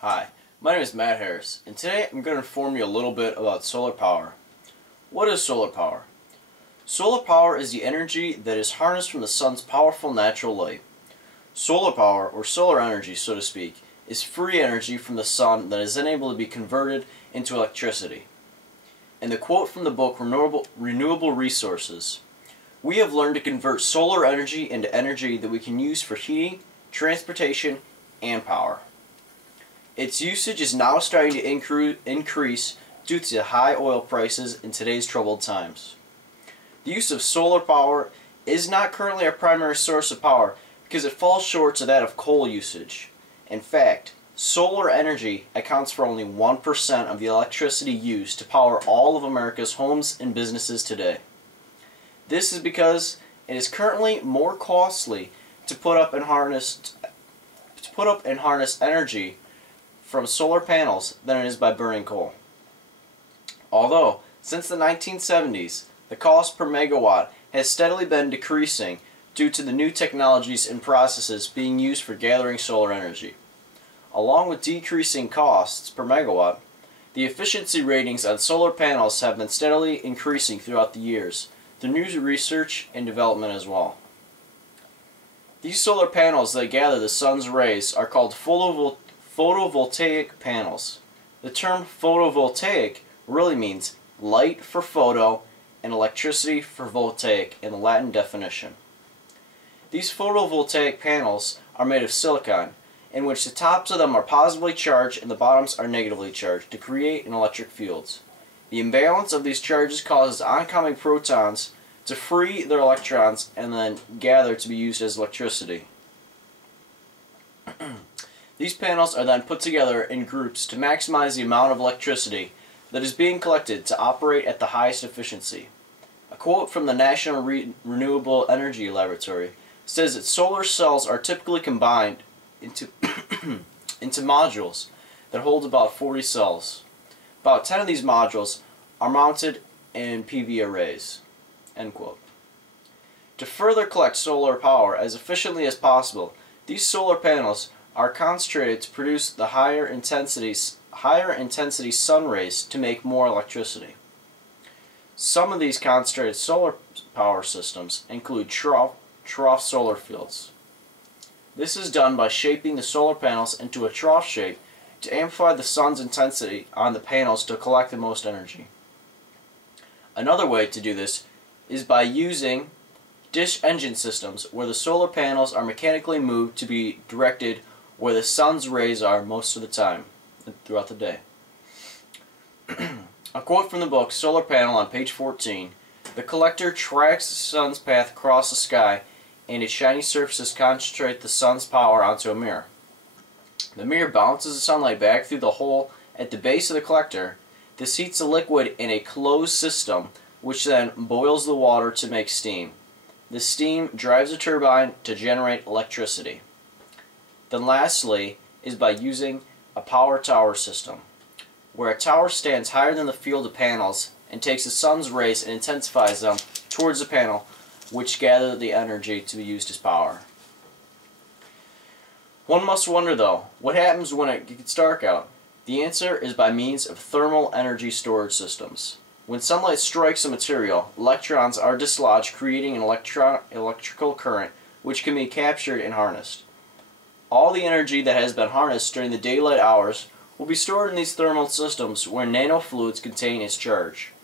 Hi, my name is Matt Harris, and today I'm going to inform you a little bit about solar power. What is solar power? Solar power is the energy that is harnessed from the sun's powerful natural light. Solar power, or solar energy so to speak, is free energy from the sun that is then able to be converted into electricity. In the quote from the book Renewable Resources, "We have learned to convert solar energy into energy that we can use for heating, transportation, and power. Its usage is now starting to increase due to high oil prices in today's troubled times. The use of solar power is not currently our primary source of power because it falls short to that of coal usage. In fact, solar energy accounts for only 1% of the electricity used to power all of America's homes and businesses today. This is because it is currently more costly to put up and harness energy from solar panels than it is by burning coal. Although, since the 1970s, the cost per megawatt has steadily been decreasing due to the new technologies and processes being used for gathering solar energy. Along with decreasing costs per megawatt, the efficiency ratings on solar panels have been steadily increasing throughout the years through new research and development as well. These solar panels that gather the sun's rays are called photovoltaic panels. The term photovoltaic really means light for photo and electricity for voltaic in the Latin definition. These photovoltaic panels are made of silicon, in which the tops of them are positively charged and the bottoms are negatively charged to create an electric field. The imbalance of these charges causes oncoming protons to free their electrons and then gather to be used as electricity. These panels are then put together in groups to maximize the amount of electricity that is being collected to operate at the highest efficiency. A quote from the National Renewable Energy Laboratory says that solar cells are typically combined into modules that hold about 40 cells. About 10 of these modules are mounted in PV arrays." End quote. To further collect solar power as efficiently as possible, these solar panels are concentrated to produce the higher intensity sun rays to make more electricity. Some of these concentrated solar power systems include trough solar fields. This is done by shaping the solar panels into a trough shape to amplify the sun's intensity on the panels to collect the most energy. Another way to do this is by using dish engine systems where the solar panels are mechanically moved to be directed where the sun's rays are most of the time throughout the day. A quote from the book Solar Panel on page 14, "The collector tracks the sun's path across the sky and its shiny surfaces concentrate the sun's power onto a mirror. The mirror bounces the sunlight back through the hole at the base of the collector. This heats the liquid in a closed system which then boils the water to make steam. The steam drives a turbine to generate electricity." Then lastly is by using a power tower system, where a tower stands higher than the field of panels and takes the sun's rays and intensifies them towards the panel, which gather the energy to be used as power. One must wonder though, what happens when it gets dark out? The answer is by means of thermal energy storage systems. When sunlight strikes a material, electrons are dislodged, creating an electrical current which can be captured and harnessed. All the energy that has been harnessed during the daylight hours will be stored in these thermal systems where nanofluids contain its charge.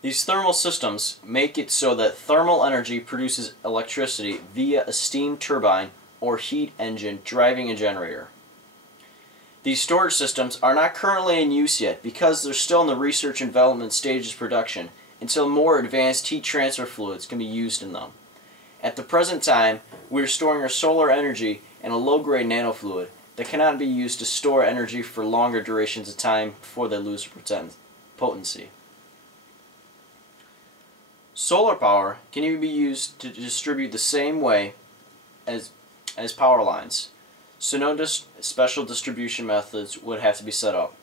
These thermal systems make it so that thermal energy produces electricity via a steam turbine or heat engine driving a generator. These storage systems are not currently in use yet because they're still in the research and development stages of production until more advanced heat transfer fluids can be used in them. At the present time, we are storing our solar energy in a low-grade nanofluid that cannot be used to store energy for longer durations of time before they lose potency. Solar power can even be used to distribute the same way as power lines, so no special distribution methods would have to be set up.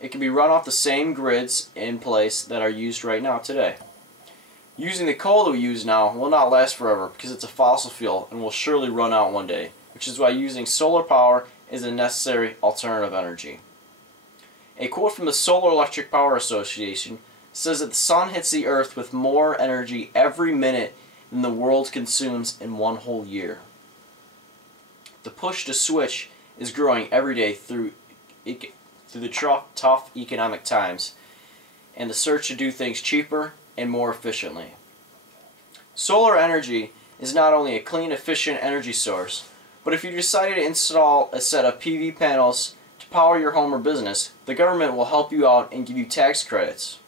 It can be run off the same grids in place that are used right now today. Using the coal that we use now will not last forever because it's a fossil fuel and will surely run out one day, which is why using solar power is a necessary alternative energy. A quote from the Solar Electric Power Association says that the sun hits the earth with more energy every minute than the world consumes in one whole year. The push to switch is growing every day through the tough economic times and the search to do things cheaper and more efficiently. Solar energy is not only a clean, efficient energy source, but if you decided to install a set of PV panels to power your home or business, the government will help you out and give you tax credits.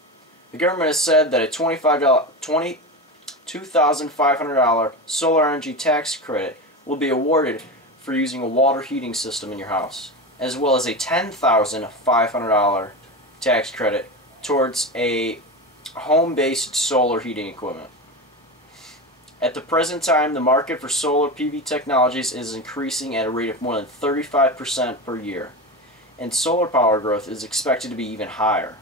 The government has said that a $2,500 solar energy tax credit will be awarded for using a water heating system in your house, as well as a $10,500 tax credit towards a home-based solar heating equipment. At the present time, the market for solar PV technologies is increasing at a rate of more than 35% per year, and solar power growth is expected to be even higher.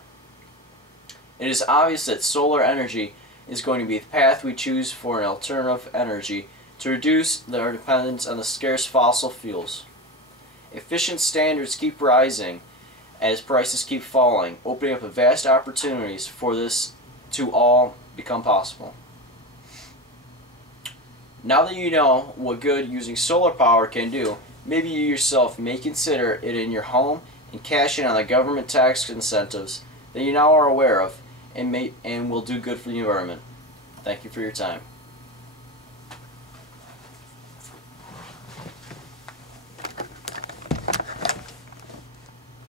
It is obvious that solar energy is going to be the path we choose for an alternative energy to reduce our dependence on the scarce fossil fuels. Efficient standards keep rising as prices keep falling, opening up vast opportunities for this to all become possible. Now that you know what good using solar power can do, maybe you yourself may consider it in your home and cash in on the government tax incentives that you now are aware of and will do good for the environment. Thank you for your time.